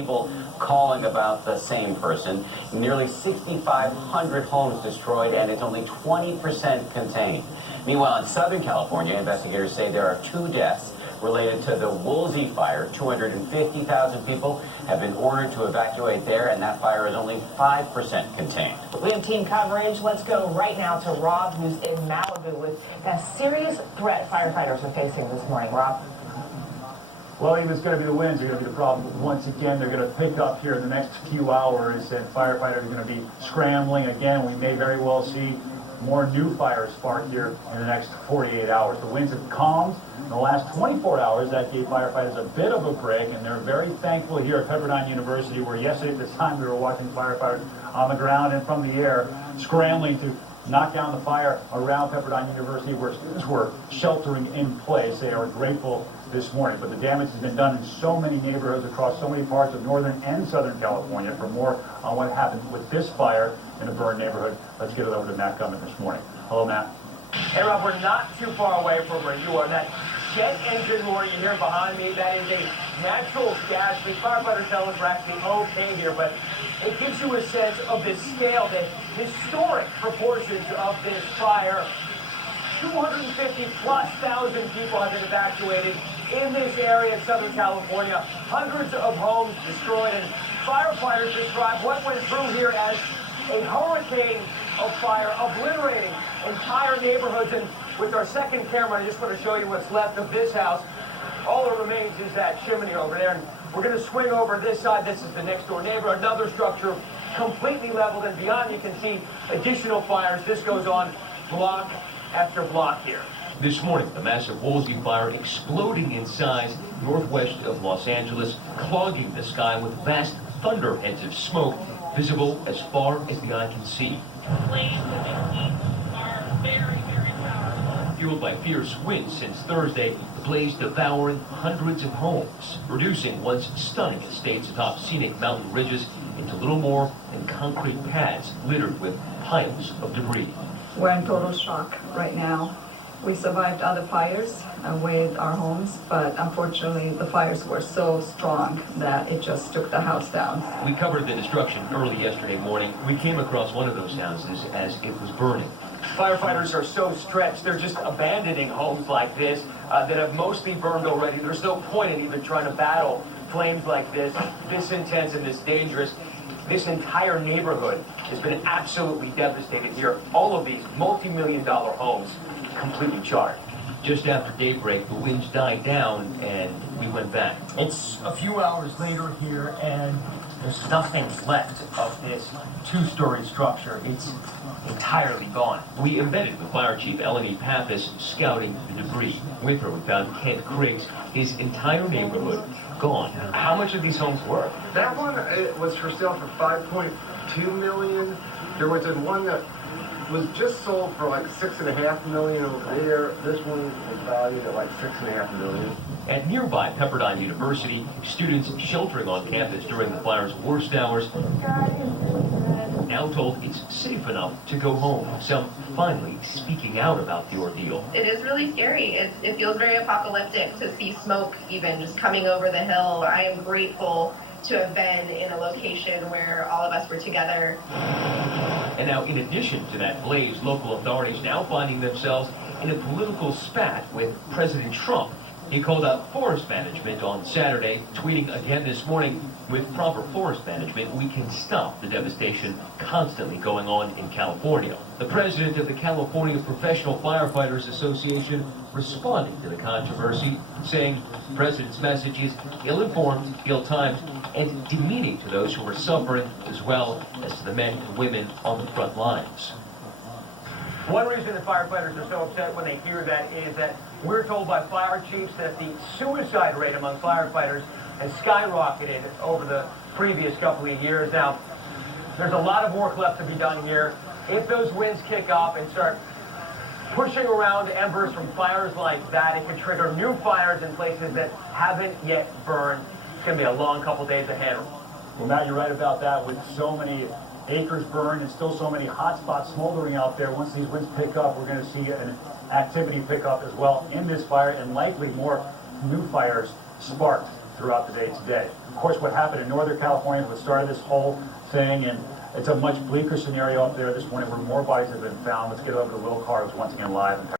people calling about the same person. Nearly 6,500 homes destroyed, and it's only 20% contained. Meanwhile, in Southern California, investigators say there are 2 deaths related to the Woolsey fire. 250,000 people have been ordered to evacuate there, and that fire is only 5% contained. We have team coverage. Let's go right now to Rob, who's in Malibu with that serious threat firefighters are facing this morning. Rob? Well, it's going to be the winds are going to be the problem. Once again, they're going to pick up here in the next few hours, and firefighters are going to be scrambling again. We may very well see more new fires spark here in the next 48 hours. The winds have calmed in the last 24 hours. That gave firefighters a bit of a break, and they're very thankful here at Pepperdine University, where yesterday at this time we were watching firefighters on the ground and from the air scrambling to knock down the fire around Pepperdine University, where students were sheltering in place. They are grateful this morning, but the damage has been done in so many neighborhoods across so many parts of Northern and Southern California. For more on what happened with this fire in a burned neighborhood, let's get it over to Matt Gumman this morning. Hello, Matt. Hey, Rob, we're not too far away from where you are. That jet engine roar you hear behind me, that is a natural gas. The firefighters tell us we're actually okay here, but it gives you a sense of the scale, the historic proportions of this fire. 250,000+ people have been evacuated in this area in Southern California. Hundreds of homes destroyed, and firefighters describe what went through here as a hurricane of fire, obliterating entire neighborhoods. And with our second camera, I just want to show you what's left of this house. All that remains is that chimney over there. And we're going to swing over this side. This is the next door neighbor. Another structure completely leveled, and beyond you can see additional fires. This goes on block after block here. This morning, the massive Woolsey fire exploding in size northwest of Los Angeles, clogging the sky with vast thunderheads of smoke visible as far as the eye can see. Flames and the heat are very, very powerful. Fueled by fierce winds since Thursday, the blaze devouring hundreds of homes, reducing once stunning estates atop scenic mountain ridges into little more than concrete pads littered with piles of debris. We're in total shock right now. We survived other fires with our homes, but unfortunately the fires were so strong that it just took the house down. We covered the destruction early yesterday morning. We came across one of those houses as it was burning. Firefighters are so stretched, they're just abandoning homes like this that have mostly burned already. There's no point in even trying to battle flames like this intense and this dangerous. This entire neighborhood has been absolutely devastated here. All of these multi-million-dollar homes completely charred. Just after daybreak, the winds died down and we went back. It's a few hours later here, and there's nothing left of this 2-story structure. It's entirely gone. We embedded with Fire Chief Eleni Pappas scouting the debris. With her, we found Kent Criggs, his entire neighborhood gone. How much are these homes worth? That one was for sale for $5.2 million. There was one that was just sold for like $6.5 million over there. This one was valued at like $6.5 million. At nearby Pepperdine University, students sheltering on campus during the fire's worst hours now told it's safe enough to go home. Some finally speaking out about the ordeal. It is really scary. It feels very apocalyptic to see smoke even just coming over the hill. I am grateful to have been in a location where all of us were together. And now, in addition to that blaze, local authorities now finding themselves in a political spat with President Trump. He called out forest management on Saturday, tweeting again this morning, with proper forest management, we can stop the devastation constantly going on in California. The president of the California Professional Firefighters Association responding to the controversy, saying the president's message is ill-informed, ill-timed, and demeaning to those who are suffering, as well as to the men and women on the front lines. One reason the firefighters are so upset when they hear that is that we're told by fire chiefs that the suicide rate among firefighters has skyrocketed over the previous couple of years. Now, there's a lot of work left to be done here. If those winds kick up and start pushing around embers from fires like that, it could trigger new fires in places that haven't yet burned. It's going to be a long couple days ahead. Well, Matt, you're right about that. With so many acres burned and still so many hot spots smoldering out there, once these winds pick up, we're going to see an activity pick up as well in this fire, and likely more new fires sparked throughout the day today. Of course, what happened in Northern California was the start of this whole thing, and it's a much bleaker scenario up there this morning where more bodies have been found. Let's get over to Will Carr, who's once again live.